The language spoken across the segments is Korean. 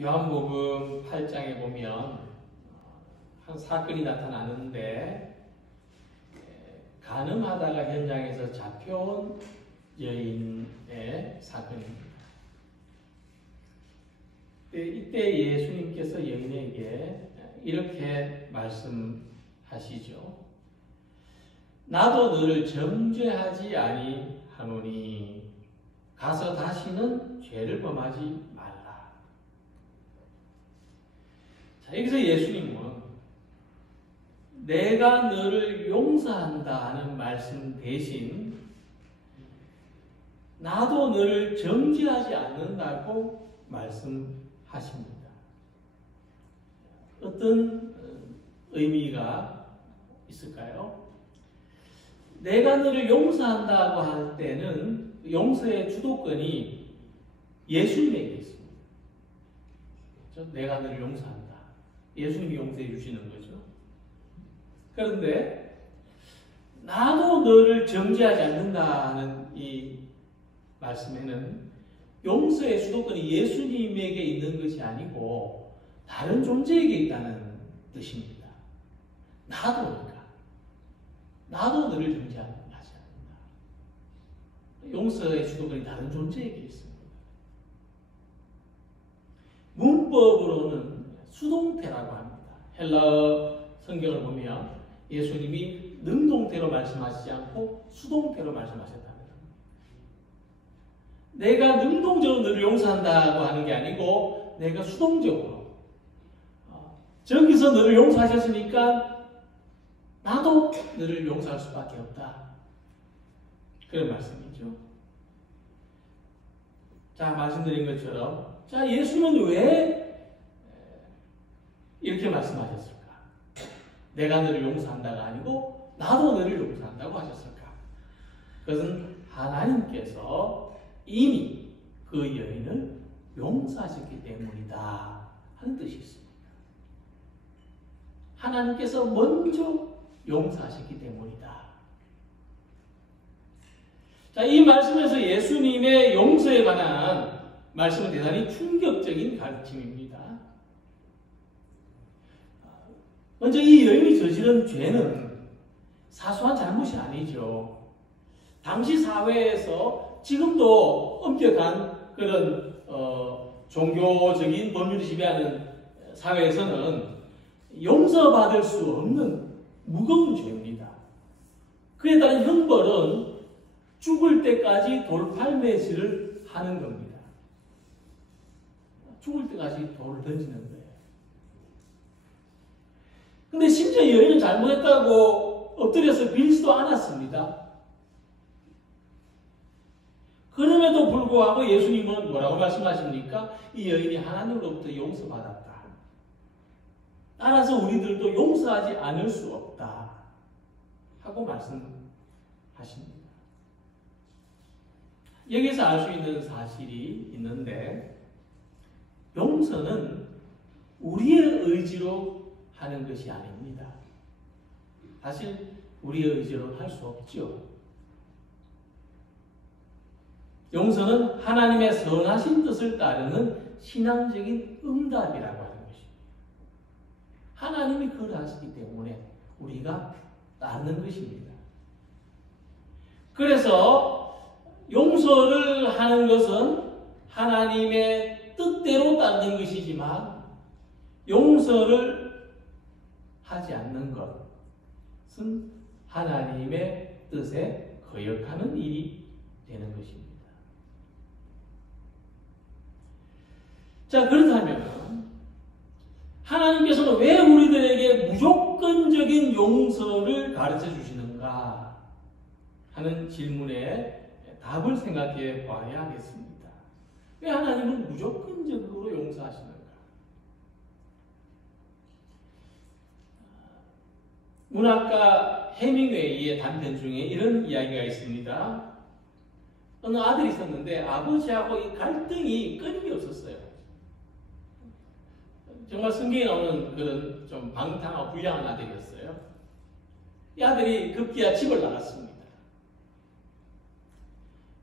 요한복음 8장에 보면 한 사건이 나타나는데 간음하다가 현장에서 잡혀온 여인의 사건입니다. 이때 예수님께서 여인에게 이렇게 말씀하시죠. 나도 너를 정죄하지 아니하노니 가서 다시는 죄를 범하지 말라. 자, 여기서 예수님은 내가 너를 용서한다 하는 말씀 대신 나도 너를 정죄하지 않는다고 말씀하십니다. 어떤 의미가 있을까요? 내가 너를 용서한다고 할 때는 용서의 주도권이 예수님에게 있습니다. 그렇죠? 내가 너를 용서한다. 예수님이 용서해 주시는 거죠. 그런데 나도 너를 정죄하지 않는다는 이 말씀에는 용서의 주도권이 예수님에게 있는 것이 아니고 다른 존재에게 있다는 뜻입니다. 나도 너를 정죄하지 않는다. 용서의 주도권이 다른 존재에게 있습니다. 문법으로는 수동태라고 합니다. 헬라어 성경을 보면 예수님이 능동태로 말씀하시지 않고 수동태로 말씀하셨다는 겁니다. 내가 능동적으로 너를 용서한다고 하는 게 아니고 내가 수동적으로 저기서 너를 용서하셨으니까 나도 너를 용서할 수밖에 없다. 그런 말씀이죠. 자, 말씀드린 것처럼 자, 예수님은 왜 이렇게 말씀하셨을까? 내가 너를 용서한다가 아니고 나도 너를 용서한다고 하셨을까? 그것은 하나님께서 이미 그 여인을 용서하셨기 때문이다 하는 뜻이 있습니다. 하나님께서 먼저 용서하셨기 때문이다. 자, 이 말씀에서 예수님의 용서에 관한 말씀은 대단히 충격적인 가르침입니다. 먼저 이 여인이 저지른 죄는 사소한 잘못이 아니죠. 당시 사회에서 지금도 엄격한 그런 종교적인 법률이 지배하는 사회에서는 용서받을 수 없는 무거운 죄입니다. 그에 따른 형벌은 죽을 때까지 돌팔매질을 하는 겁니다. 죽을 때까지 돌을 던지는 거예요. 근데 심지어 여인은 잘못했다고 엎드려서 빌지도 않았습니다. 그럼에도 불구하고 예수님은 뭐라고 말씀하십니까? 이 여인이 하나님으로부터 용서받았다. 따라서 우리들도 용서하지 않을 수 없다. 하고 말씀하십니다. 여기서 알 수 있는 사실이 있는데 용서는 우리의 의지로 하는 것이 아닙니다. 사실 우리의 의지로 할 수 없죠. 용서는 하나님의 선하신 뜻을 따르는 신앙적인 응답이라고 하는 것입니다. 하나님이 그걸 하시기 때문에 우리가 따르는 것입니다. 그래서 용서를 하는 것은 하나님의 뜻대로 따르는 것이지만 용서를 하지 않는 것은 하나님의 뜻에 거역하는 일이 되는 것입니다. 자, 그렇다면 하나님께서는 왜 우리들에게 무조건적인 용서를 가르쳐 주시는가 하는 질문에 답을 생각해 봐야 하겠습니다. 왜 하나님은 무조건적으로 용서하시는가? 문학가 해밍웨이의 단편 중에 이런 이야기가 있습니다. 어느 아들이 있었는데 아버지하고 이 갈등이 끊임이 없었어요. 정말 성경에 나오는 그런 좀 방탕하고 불량한 아들이었어요. 이 아들이 급기야 집을 나갔습니다.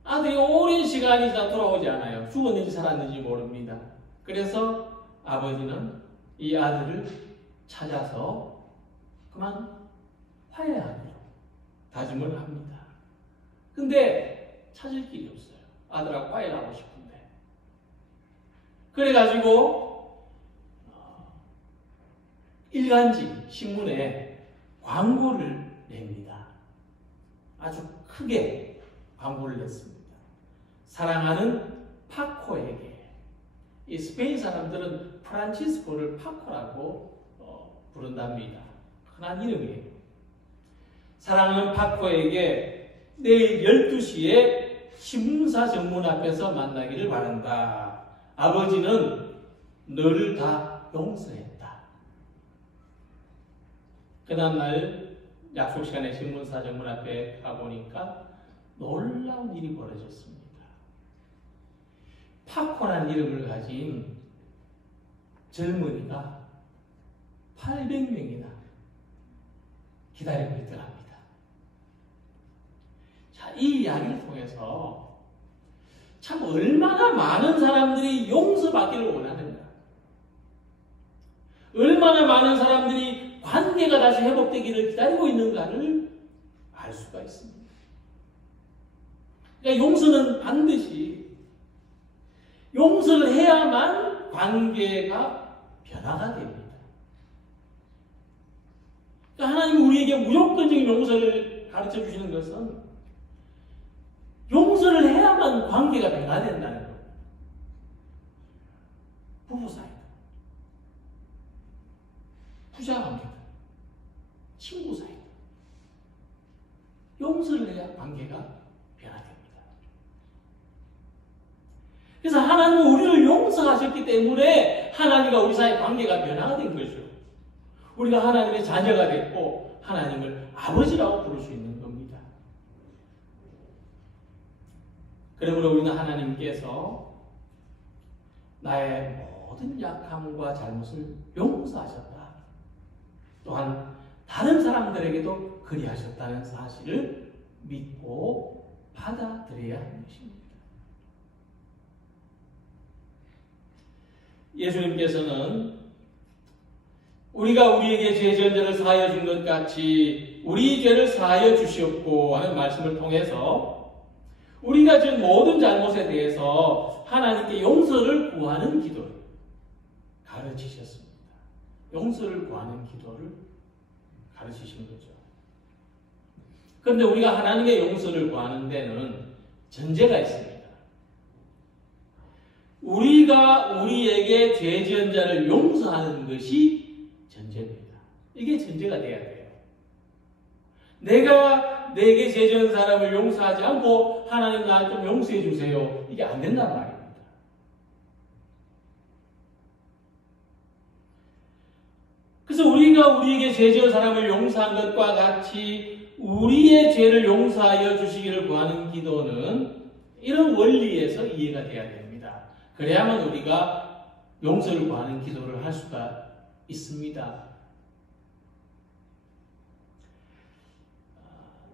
아들이 오랜 시간이 지나 돌아오지 않아요. 죽었는지 살았는지 모릅니다. 그래서 아버지는 이 아들을 찾아서 그만 화해하기로 다짐을 합니다. 근데 찾을 길이 없어요. 아들하고 화해를 하고 싶은데. 그래가지고 일간지 신문에 광고를 냅니다. 아주 크게 광고를 냈습니다. 사랑하는 파코에게. 이 스페인 사람들은 프란치스코를 파코라고 부른답니다. 흔한 이름이에요. 사랑하는 파코에게 내일 12시에 신문사 정문 앞에서 만나기를 바란다. 아버지는 너를 다 용서했다. 그 다음날 약속 시간에 신문사 정문 앞에 가보니까 놀라운 일이 벌어졌습니다. 파코라는 이름을 가진 젊은이가 800명이나 기다리고 있더랍니다. 자, 이 이야기를 통해서 참 얼마나 많은 사람들이 용서받기를 원하는가, 얼마나 많은 사람들이 관계가 다시 회복되기를 기다리고 있는가를 알 수가 있습니다. 그러니까 용서는 반드시 용서를 해야만 관계가 변화가 됩니다. 그러니까 하나님이 우리에게 무조건적인 용서를 가르쳐 주시는 것은 용서를 해야만 관계가 변화된다는 겁니다. 부부 사이다, 부자 관계다, 친구 사이다. 용서를 해야 관계가 변화됩니다. 그래서 하나님은 우리를 용서하셨기 때문에 하나님과 우리 사이의 관계가 변화가 된 거죠. 우리가 하나님의 자녀가 됐고 하나님을 아버지라고 부를 수 있는 겁니다. 그러므로 우리는 하나님께서 나의 모든 약함과 잘못을 용서하셨다. 또한 다른 사람들에게도 그리하셨다는 사실을 믿고 받아들여야 하는 것입니다. 예수님께서는 우리가 우리에게 죄 지은 사하여 준 것 같이 우리 죄를 사하여 주시옵고 하는 말씀을 통해서 우리가 지은 모든 잘못에 대해서 하나님께 용서를 구하는 기도를 가르치셨습니다. 용서를 구하는 기도를 가르치신 거죠. 그런데 우리가 하나님의 용서를 구하는 데는 전제가 있습니다. 우리가 우리에게 죄 지은 자를 용서하는 것이 전제입니다. 이게 전제가 돼야 돼요. 내가 내게 죄 지은 사람을 용서하지 않고 하나님 나 좀 용서해 주세요. 이게 안 된단 말입니다. 그래서 우리가 우리에게 죄 지은 사람을 용서한 것과 같이 우리의 죄를 용서하여 주시기를 구하는 기도는 이런 원리에서 이해가 돼야 됩니다. 그래야만 우리가 용서를 구하는 기도를 할 수가 있습니다.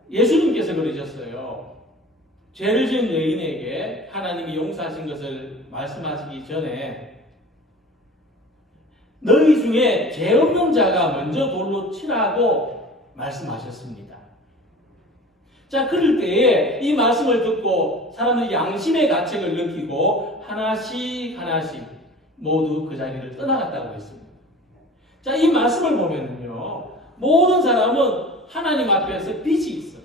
예수님께서 그러셨어요. 죄를 지은 여인에게 하나님이 용서하신 것을 말씀하시기 전에 너희 중에 죄 없는 자가 먼저 돌로 치라고 말씀하셨습니다. 자, 그럴 때에 이 말씀을 듣고 사람들이 양심의 가책을 느끼고 하나씩 하나씩 모두 그 자리를 떠나갔다고 했습니다. 자, 이 말씀을 보면요, 모든 사람은 하나님 앞에서 빚이 있어요.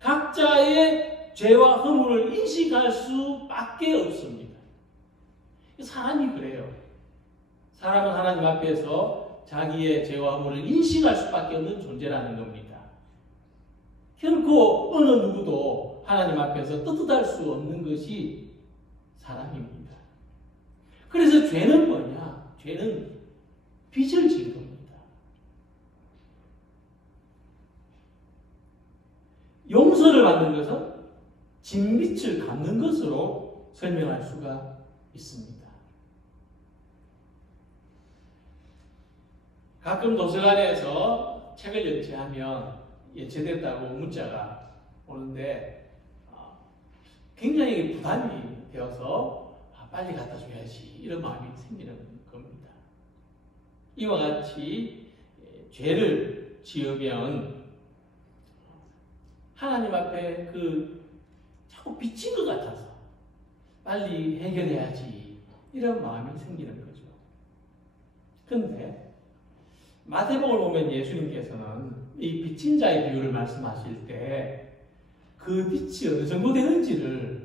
각자의 죄와 허물을 인식할 수밖에 없습니다. 사람이 그래요. 사람은 하나님 앞에서 자기의 죄와 허물을 인식할 수밖에 없는 존재라는 겁니다. 결코 어느 누구도 하나님 앞에서 떳떳할 수 없는 것이 사람입니다. 그래서 죄는 뭐냐? 죄는 빚을 지은 겁니다. 용서를 받는 것은 진빚을 갚는 것으로 설명할 수가 있습니다. 가끔 도서관에서 책을 연체하면 예체됐다고 문자가 오는데 굉장히 부담이 되어서 빨리 갖다 줘야지 이런 마음이 생기는 겁니다. 이와 같이 죄를 지으면 하나님 앞에 자꾸 빚진 것 같아서 빨리 해결해야지 이런 마음이 생기는 거죠. 그런데 마태복음을 보면 예수님께서는 이 빚진 자의 비유를 말씀하실 때 그 빚이 어느 정도 되는지를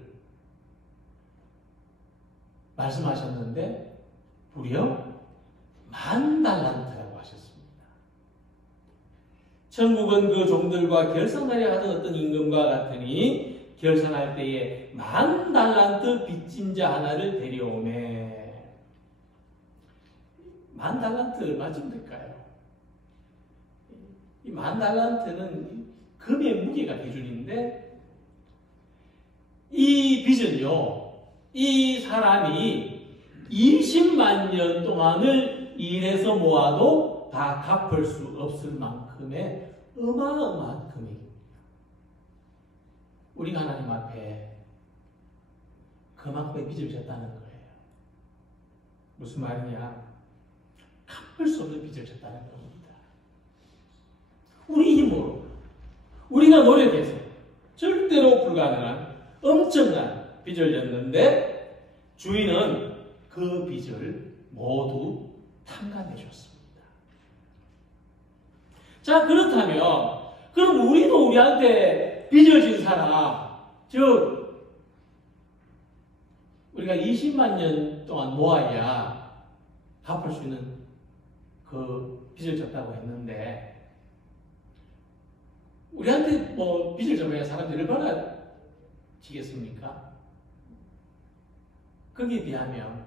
말씀하셨는데 무려 10,000달란트라고 하셨습니다. 천국은 그 종들과 결산하려 하던 어떤 임금과 같으니 결산할 때에 10,000달란트 빚진 자 하나를 데려오매. 10,000달란트 얼마쯤 될까요? 이 10,000달란트는 금의 무게가 기준인데 이 빚은요, 이 사람이 20만 년 동안을 일해서 모아도 다 갚을 수 없을 만큼의 어마어마한 금액입니다. 우리가 하나님 앞에 그만큼의 빚을 졌다는 거예요. 무슨 말이냐? 갚을 수 없는 빚을 졌다는 겁니다. 우리 힘으로, 우리가 노력해서 절대로 불가능한 엄청난 빚을 졌는데 주인은 그 빚을 모두 탕감해 줬습니다. 자, 그렇다면 그럼 우리도 우리한테 빚을 진 사람, 즉 우리가 20만 년 동안 모아야 갚을 수 있는 그 빚을 졌다고 했는데 우리한테 빚을 져야 사람들이 얼마나 지겠습니까? 거기에 비하면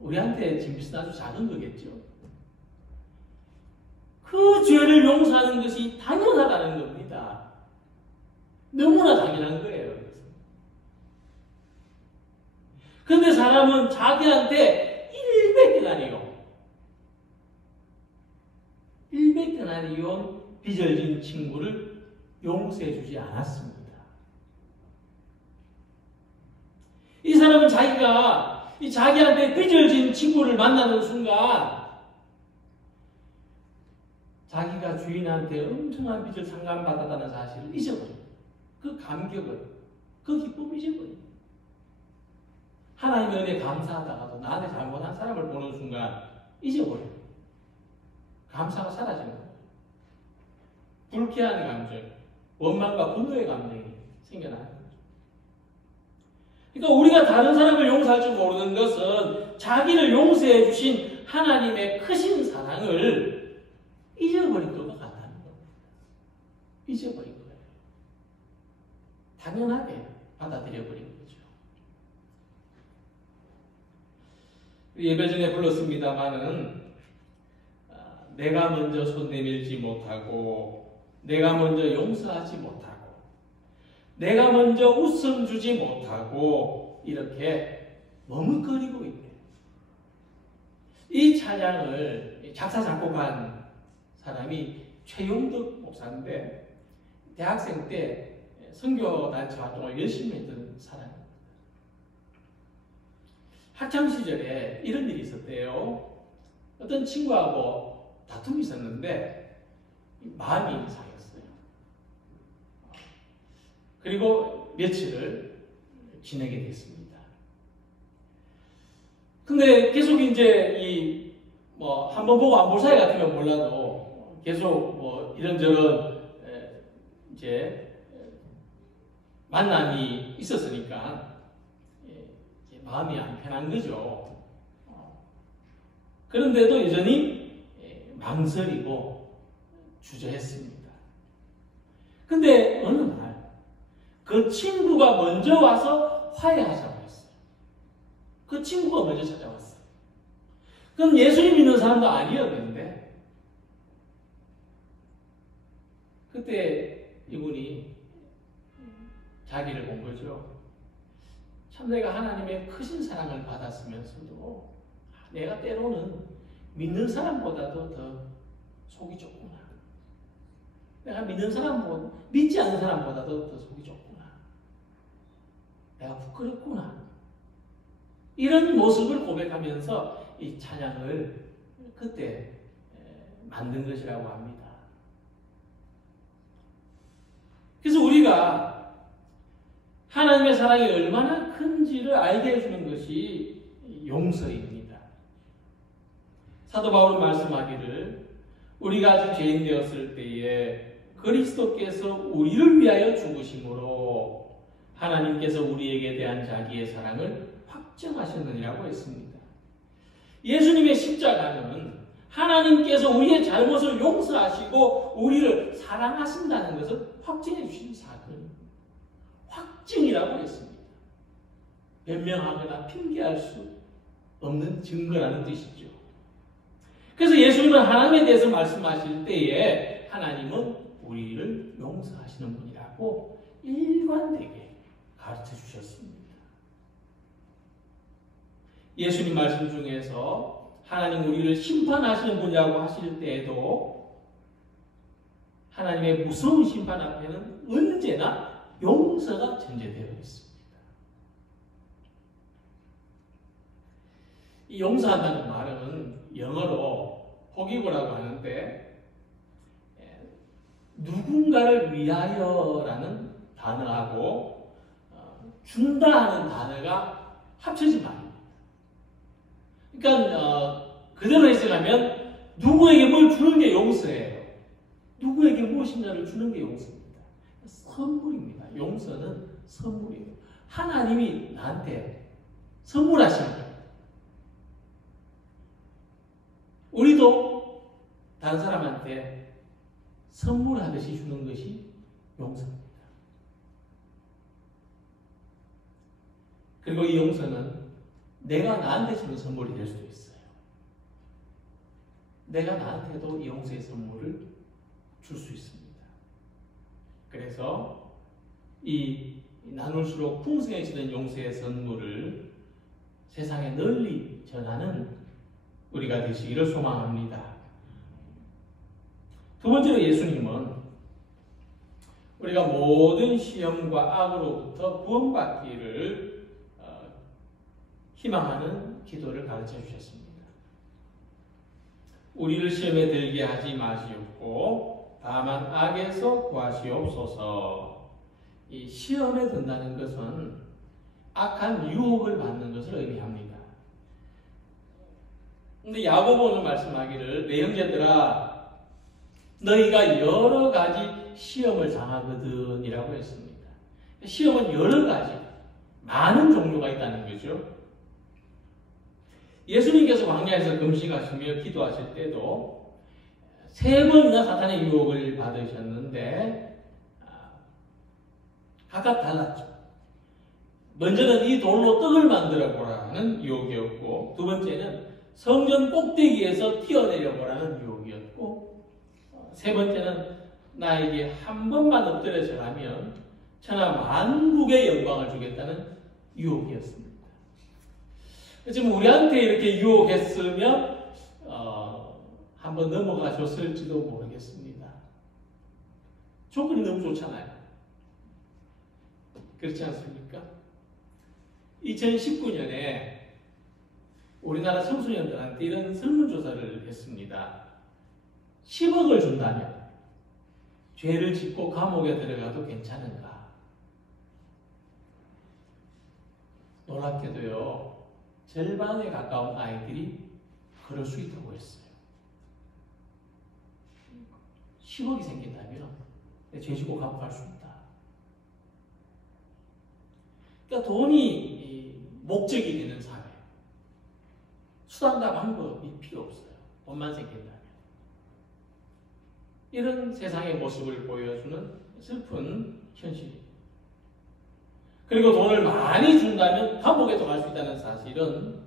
우리한테 진 빚은 아주 작은 거겠죠. 그 죄를 용서하는 것이 당연하다는 겁니다. 너무나 당연한 거예요. 그런데 사람은 자기한테 100데나리온 빚을 진 친구를 용서해 주지 않았습니다. 이 사람은 자기한테 빚을 진 친구를 만나는 순간 자기가 주인한테 엄청난 빚을 상감받았다는 사실을 잊어버립니다. 그 감격을, 그 기쁨을 잊어버립니다. 하나님의 은혜에 감사하다가도 나한테 잘못한 사람을 보는 순간 잊어버립니다. 감사가 사라지는 거예요. 불쾌한 감정, 원망과 분노의 감정이 생겨나는 거죠. 그러니까 우리가 다른 사람을 용서할 줄 모르는 것은 자기를 용서해 주신 하나님의 크신 사랑을 잊어버린 것과 같다는 겁니다. 잊어버린 거예요. 당연하게 받아들여버린 거죠. 예배 전에 불렀습니다마는 내가 먼저 손 내밀지 못하고 내가 먼저 용서하지 못하고 내가 먼저 웃음 주지 못하고 이렇게 머뭇거리고 있네. 이 찬양을 작사 작곡한 사람이 최용덕 목사인데 대학생 때 선교단체 활동을 열심히 했던 사람입니다. 학창시절에 이런 일이 있었대요. 어떤 친구하고 다툼이 있었는데 마음이 상했어요. 그리고 며칠을 지내게 됐습니다. 근데 계속 이제 한 번 보고 안 볼 사이 같으면 몰라도 계속 이런저런 이제 만남이 있었으니까 마음이 안 편한 거죠. 그런데도 여전히 망설이고 주저했습니다. 근데 어느 날 그 친구가 먼저 와서 화해하자고 했어요. 그 친구가 먼저 찾아왔어요. 그럼 예수님 믿는 사람도 아니었는데 그때 이분이 자기를 본 거죠. 참 내가 하나님의 크신 사랑을 받았으면서도 내가 때로는 믿는 사람보다도 더 속이 좁구나. 내가 믿는 사람보다, 믿지 않는 사람보다도 더 속이 좁구나. 내가 부끄럽구나. 이런 모습을 고백하면서 이 찬양을 그때 만든 것이라고 합니다. 그래서 우리가 하나님의 사랑이 얼마나 큰지를 알게 해주는 것이 용서입니다. 사도 바울은 말씀하기를 우리가 아직 죄인 되었을 때에 그리스도께서 우리를 위하여 죽으심으로 하나님께서 우리에게 대한 자기의 사랑을 확정하셨느니라고 했습니다. 예수님의 십자가는 하나님께서 우리의 잘못을 용서하시고 우리를 사랑하신다는 것을 확증해 주신 사건입니다. 확증이라고 했습니다. 변명하거나 핑계할 수 없는 증거라는 뜻이죠. 그래서 예수님은 하나님에 대해서 말씀하실 때에 하나님은 우리를 용서하시는 분이라고 일관되게 가르쳐 주셨습니다. 예수님 말씀 중에서 하나님 우리를 심판하시는 분이라고 하실 때에도 하나님의 무서운 심판 앞에는 언제나 용서가 전제되어 있습니다. 이 용서한다는 말은 영어로 forgive라고 하는데 누군가를 위하여라는 단어하고 준다 하는 단어가 합쳐진 말입니다. 그러니까 그대로 해석하면 누구에게 뭘 주는 게 용서예요. 누구에게 무엇인가를 주는 게 용서입니다. 선물입니다. 용서는 선물이에요. 하나님이 나한테 선물하신 거예요. 우리도 다른 사람한테 선물하듯이 주는 것이 용서입니다. 그리고 이 용서는 내가 나한테 주는 선물이 될 수도 있어요. 내가 나한테도 이 용서의 선물을 줄 수 있습니다. 그래서 이 나눌수록 풍성해지는 용서의 선물을 세상에 널리 전하는 우리가 되시기를 소망합니다. 두 번째로 예수님은 우리가 모든 시험과 악으로부터 구원받기를 희망하는 기도를 가르쳐 주셨습니다. 우리를 시험에 들게 하지 마시옵고 다만 악에서 구하시옵소서. 이 시험에 든다는 것은 악한 유혹을 받는 것을 의미합니다. 근데 야고보는 말씀하기를 내 형제들아 너희가 여러 가지 시험을 당하거든 이라고 했습니다. 시험은 여러 가지 많은 종류가 있다는 거죠. 예수님께서 광야에서 금식하시며 기도하실 때도 3번이나 사탄의 유혹을 받으셨는데 각각 달랐죠. 먼저는 이 돌로 떡을 만들어 보라는 유혹이었고, 두 번째는 성전 꼭대기에서 튀어내려 보라는 유혹이었고, 세 번째는 나에게 한 번만 엎드려 절하면 천하 만국의 영광을 주겠다는 유혹이었습니다. 지금 우리한테 이렇게 유혹했으면 한번 넘어가 줬을지도 모르겠습니다. 조건이 너무 좋잖아요. 그렇지 않습니까? 2019년에 우리나라 청소년들한테 이런 설문조사를 했습니다. 10억을 준다면 죄를 짓고 감옥에 들어가도 괜찮은가? 놀랍게도요, 절반에 가까운 아이들이 그럴 수 있다고 했어요. 10억이 생긴다면 죄 짓고 감옥 갈 수 있다. 그러니까 돈이 목적이 되는 사회. 수단과 방법이 필요 없어요. 돈만 생긴다면. 이런 세상의 모습을 보여주는 슬픈 현실입니다. 그리고 돈을 많이 준다면 감옥에도 갈 수 있다는 사실은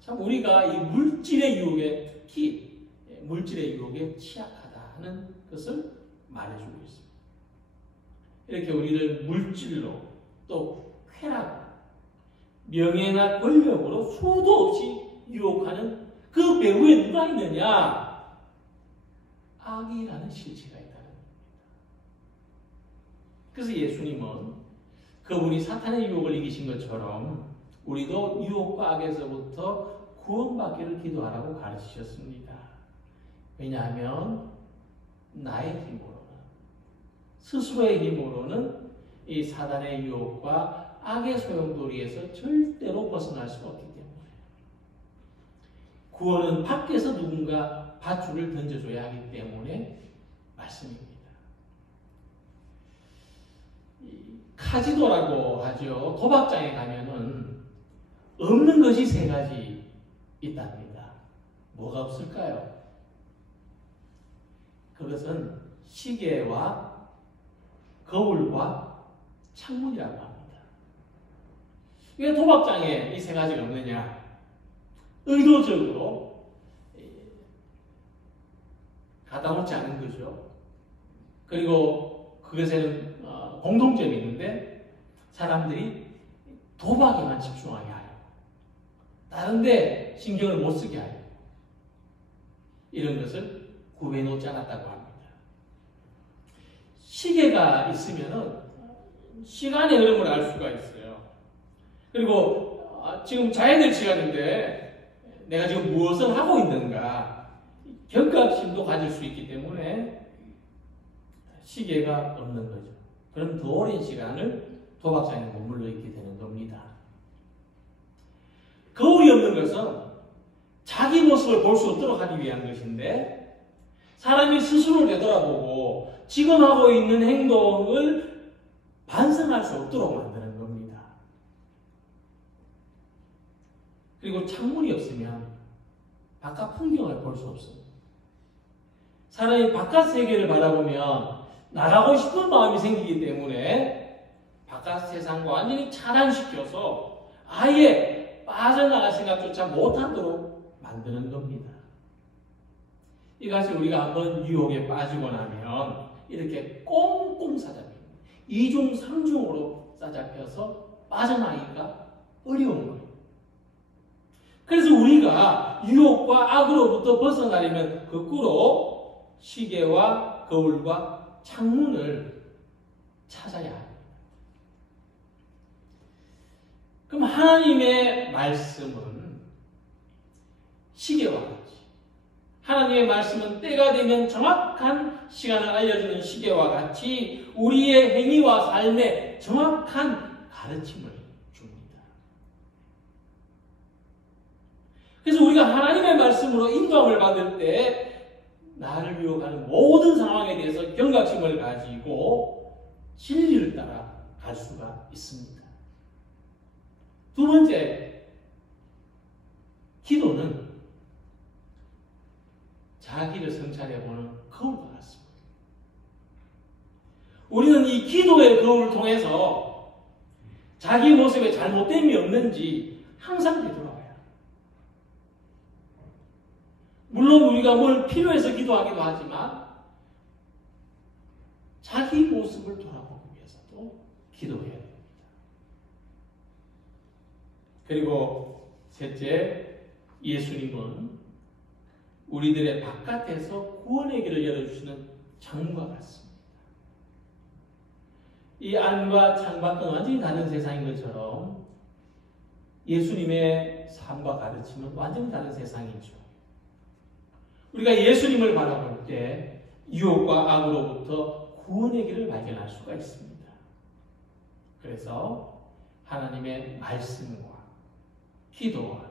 참 우리가 이 물질의 유혹에, 특히 물질의 유혹에 취약하다는 것을 말해주고 있습니다. 이렇게 우리를 물질로 또 쾌락, 명예나 권력으로 수도 없이 유혹하는 그 배후에 누가 있느냐? 악이라는 실체가 있다는 겁니다. 그래서 예수님은 그분이 사탄의 유혹을 이기신 것처럼 우리도 유혹과 악에서부터 구원받기를 기도하라고 가르치셨습니다. 왜냐하면 나의 힘으로는, 스스로의 힘으로는 이 사단의 유혹과 악의 소용돌이에서 절대로 벗어날 수 없기 때문에 구원은 밖에서 누군가 밧줄을 던져줘야 하기 때문에 말씀입니다. 카지노라고 하죠. 도박장에 가면은 없는 것이 세 가지 있답니다. 뭐가 없을까요? 그것은 시계와 거울과 창문이라고 합니다. 왜 도박장에 이 세 가지가 없느냐? 의도적으로 갖다 놓지 않은 거죠. 그리고 그것에는 공통점이 있는데 사람들이 도박에만 집중하게 하여 다른 데 신경을 못 쓰게 하여 이런 것을 구비해 놓지 않았다고 합니다. 시계가 있으면은 시간의 흐름을 알 수가 있어요. 그리고 지금 자야 될 시간인데 내가 지금 무엇을 하고 있는가 경각심도 가질 수 있기 때문에 시계가 없는 거죠. 그럼 더 오랜 시간을 도박장에 머물러 있게 되는 겁니다. 거울이 없는 것은 자기 모습을 볼 수 없도록 하기 위한 것인데 사람이 스스로를 되돌아보고 지금 하고 있는 행동을 반성할 수 없도록 만드는 겁니다. 그리고 창문이 없으면 바깥 풍경을 볼 수 없습니다. 사람이 바깥 세계를 바라보면 나가고 싶은 마음이 생기기 때문에 바깥 세상과 완전히 차단시켜서 아예 빠져나갈 생각조차 못하도록 만드는 겁니다. 이것이 우리가 한번 유혹에 빠지고 나면 이렇게 꽁꽁 싸잡힙니다. 이중 삼중으로 싸잡혀서 빠져나가기가 어려운 거예요. 그래서 우리가 유혹과 악으로부터 벗어나려면 거꾸로 시계와 거울과 창문을 찾아야 합니다. 그럼 하나님의 말씀은 시계와 같이, 하나님의 말씀은 때가 되면 정확한 시간을 알려주는 시계와 같이 우리의 행위와 삶에 정확한 가르침을 줍니다. 그래서 우리가 하나님의 말씀으로 인도함을 받을 때 나를 유혹하는 모든 상황에 대해서 경각심을 가지고 진리를 따라 갈 수가 있습니다. 두 번째, 기도는 자기를 성찰해보는 거울과 같습니다. 우리는 이 기도의 거울을 통해서 자기 모습에 잘못됨이 없는지 항상 되돌아봐요. 물론 우리가 뭘 필요해서 기도하기도 하지만 자기 모습을 돌아보기 위해서도 기도해야 됩니다. 그리고 셋째, 예수님은 우리들의 바깥에서 구원의 길을 열어주시는 창문과 같습니다. 이 안과 창밖은 완전히 다른 세상인 것처럼 예수님의 삶과 가르침은 완전히 다른 세상이죠. 우리가 예수님을 바라볼 때 유혹과 악으로부터 구원의 길을 발견할 수가 있습니다. 그래서 하나님의 말씀과 기도와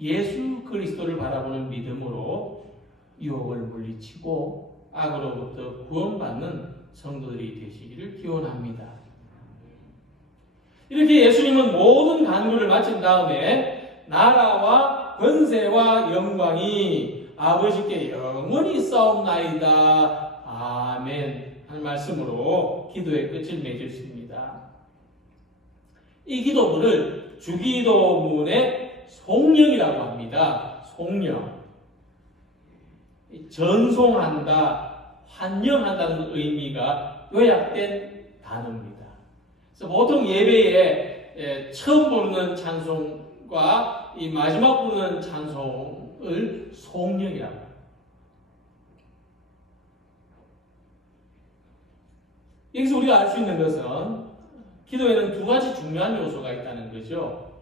예수 그리스도를 바라보는 믿음으로 유혹을 물리치고 악으로부터 구원받는 성도들이 되시기를 기원합니다. 이렇게 예수님은 모든 간구를 마친 다음에 나라와 권세와 영광이 아버지께 영원히 싸움나이다. 아멘. 한 말씀으로 기도의 끝을 맺으십니다. 이 기도문을 주기도문의 송령이라고 합니다. 송령. 전송한다, 환영한다는 의미가 요약된 단어입니다. 그래서 보통 예배에 처음 부르는 찬송과 이 마지막 부르는 찬송을 송령이라고 합니다. 여기서 우리가 알 수 있는 것은 기도에는 두 가지 중요한 요소가 있다는 거죠.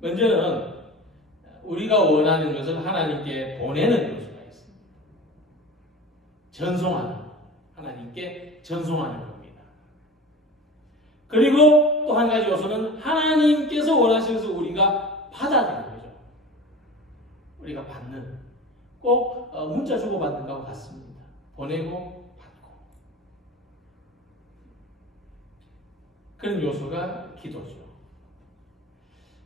먼저는 우리가 원하는 것을 하나님께 보내는 요소가 있습니다. 전송하는, 하나님께 전송하는 겁니다. 그리고 또 한 가지 요소는 하나님께서 원하시는 것을 우리가 받아들이는 거죠. 우리가 받는, 꼭 문자 주고받는 것과 같습니다. 보내고 받고. 그런 요소가 기도죠.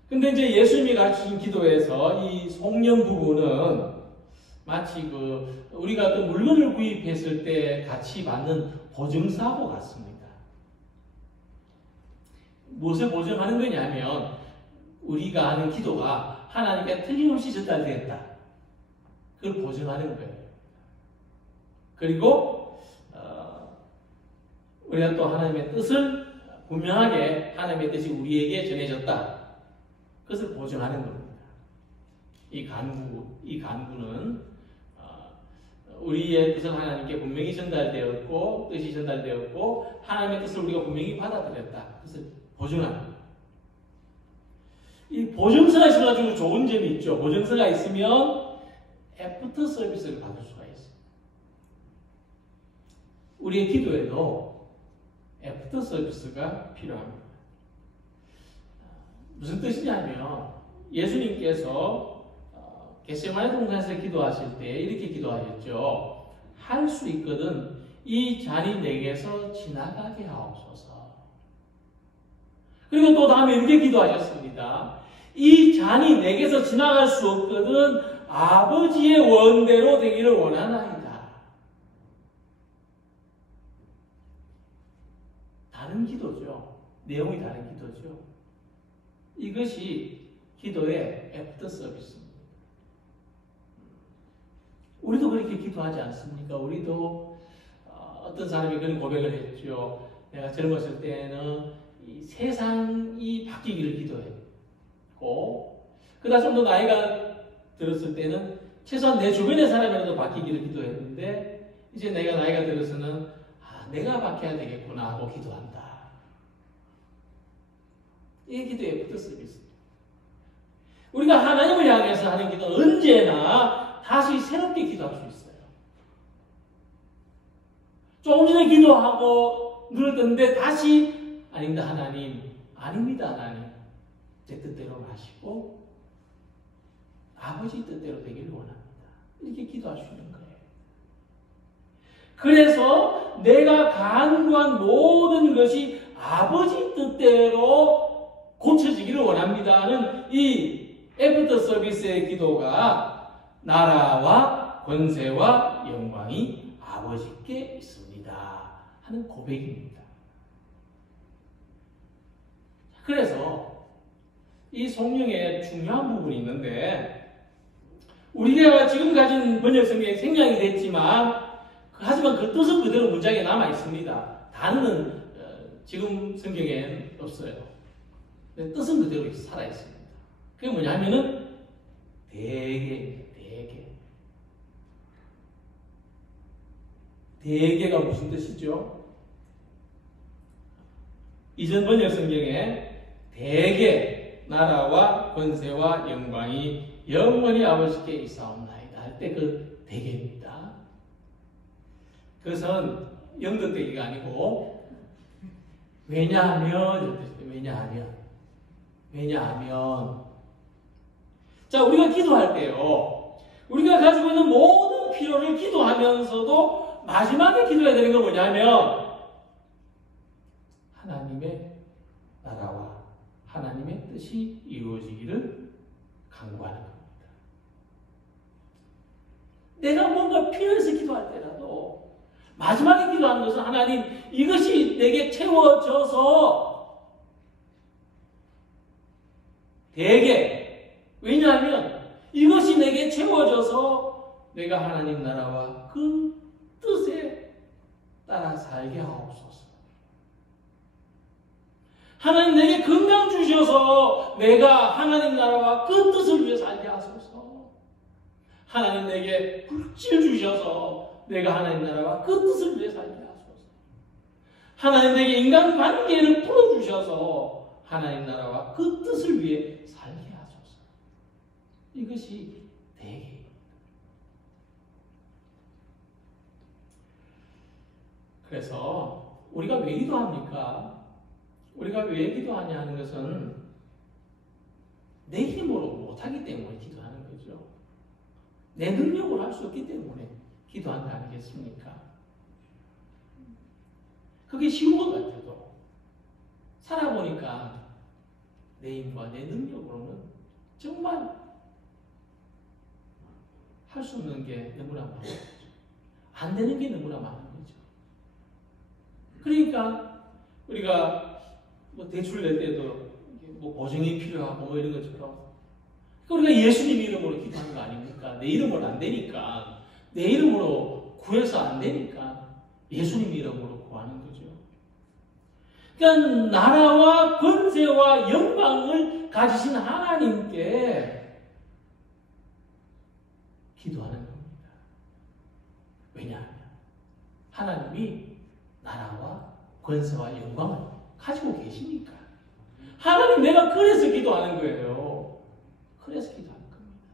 근데 이제 예수님이 가르치신 기도에서 이 송년 부분은 마치 우리가 어떤 물건을 구입했을 때 같이 받는 보증사하고 같습니다. 무엇을 보증하는 거냐면 우리가 하는 기도가 하나님께 틀림없이 전달되었다. 그걸 보증하는 거예요. 그리고 우리가 또 하나님의 뜻을 분명하게 하나님의 뜻이 우리에게 전해졌다. 그것을 보증하는 겁니다. 이 간구는 우리의 뜻은 하나님께 분명히 전달되었고 뜻이 전달되었고 하나님의 뜻을 우리가 분명히 받아들였다. 그것을 보증하는 겁니다. 이 보증서가 있어가지고 좋은 점이 있죠. 보증서가 있으면 애프터 서비스를 받을 수가 있어요. 우리의 기도에도 애프터 서비스가 필요합니다. 무슨 뜻이냐면 예수님께서 겟세마네 동산에서 기도하실 때 이렇게 기도하셨죠. 할 수 있거든 이 잔이 내게서 지나가게 하옵소서. 그리고 또 다음에 이렇게 기도하셨습니다. 이 잔이 내게서 지나갈 수 없거든 아버지의 원대로 되기를 원하나이다. 다른 기도죠. 내용이 다른 기도죠. 이것이 기도의 애프터 서비스입니다. 우리도 그렇게 기도하지 않습니까? 우리도 어떤 사람이 그런 고백을 했죠. 내가 젊었을 때는 이 세상이 바뀌기를 기도했고 그다음 좀 더 나이가 들었을 때는 최소한 내 주변의 사람이라도 바뀌기를 기도했는데 이제 내가 나이가 들어서는 내가 바뀌어야 되겠구나 하고 기도한다. 이 기도의 애프터 서비스입니다. 우리가 하나님을 향해서 하는 기도는 언제나 다시 새롭게 기도할 수 있어요. 조금 전에 기도하고 눈을 떴는데 다시 아닙니다 하나님, 아닙니다 하나님, 제 뜻대로 하시고 아버지 뜻대로 되기를 원합니다. 이렇게 기도할 수 있는 거예요. 그래서 내가 간구한 모든 것이 아버지 뜻대로 고쳐지기를 원합니다 하는 이 애프터 서비스의 기도가 나라와 권세와 영광이 아버지께 있습니다 하는 고백입니다. 그래서 이 성령의 중요한 부분이 있는데 우리가 지금 가진 번역 성경에 생략이 됐지만 하지만 그 뜻은 그대로 문장에 남아 있습니다. 단어는 지금 성경에 없어요. 뜻은 그대로 살아 있습니다. 그게 뭐냐면은 대개가 무슨 뜻이죠? 이전 번역 성경에 대개 나라와 권세와 영광이 영원히 아버지께 있사옵나이다 할 때 그 대개입니다. 그것은 영덕대개가 아니고 왜냐하면 자 우리가 기도할 때요 우리가 가지고 있는 모든 필요를 기도하면서도 마지막에 기도해야 되는 건 뭐냐면 하나님의 나라와 하나님의 뜻이 이루어지기를 간구하는 겁니다. 내가 뭔가 필요해서 기도할 때라도 마지막에 기도하는 것은 하나님 이것이 내게 채워져서 대개 왜냐하면 이것이 내게 채워져서 내가 하나님 나라와 그 뜻에 따라 살게 하옵소서. 하나님 내게 건강 주셔서 내가 하나님 나라와 그 뜻을 위해 살게 하소서. 하나님 내게 물질 주셔서 내가 하나님 나라와 그 뜻을 위해 살게 하소서. 하나님 내게 인간관계를 풀어주셔서 하나님 나라와 그 뜻을 위해 살게 하소서. 이것이 대개. 그래서 우리가 왜 기도합니까? 우리가 왜 기도하냐 하는 것은 내 힘으로 못하기 때문에 기도하는 거죠. 내 능력으로 할 수 없기 때문에 기도하는 거 아니겠습니까? 그게 쉬운 것 같아도 살아보니까 내 힘과 내 능력으로는 정말 할 수 없는 게 너무나 많은 거죠. 안 되는 게 너무나 많은 거죠. 그러니까 우리가 뭐 대출 낼 때도 뭐 보증이 필요하고 뭐 이런 것처럼 우리가 예수님 이름으로 기도하는 거 아닙니까? 내 이름으로 안 되니까, 내 이름으로 구해서 안 되니까 예수님 이름으로 구하는 거죠. 그러니까 나라와 권세와 영광을 가지신 하나님께 기도하는 겁니다. 왜냐하면 하나님이 나라와 권세와 영광을 가지고 계시니까. 하나님, 내가 그래서 기도하는 거예요. 그래서 기도하는 겁니다.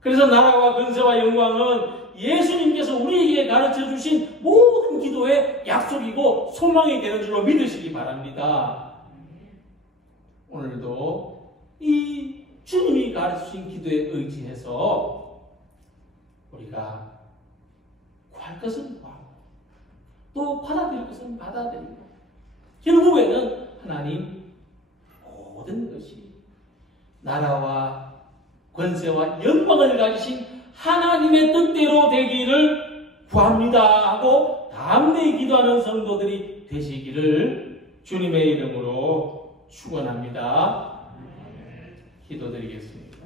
그래서 나라와 권세와 영광은 예수님께서 우리에게 가르쳐 주신 모든 기도의 약속이고 소망이 되는 줄로 믿으시기 바랍니다. 오늘도 이 주님이 가르쳐 주신 기도에 의지해서 우리가 구할 것은 구하고 또 받아들일 것은 받아들이고 결국에는 하나님 모든 것이 나라와 권세와 영광을 가지신 하나님의 뜻대로 되기를 구합니다 하고 담대히 기도하는 성도들이 되시기를 주님의 이름으로 축원합니다. 기도드리겠습니다.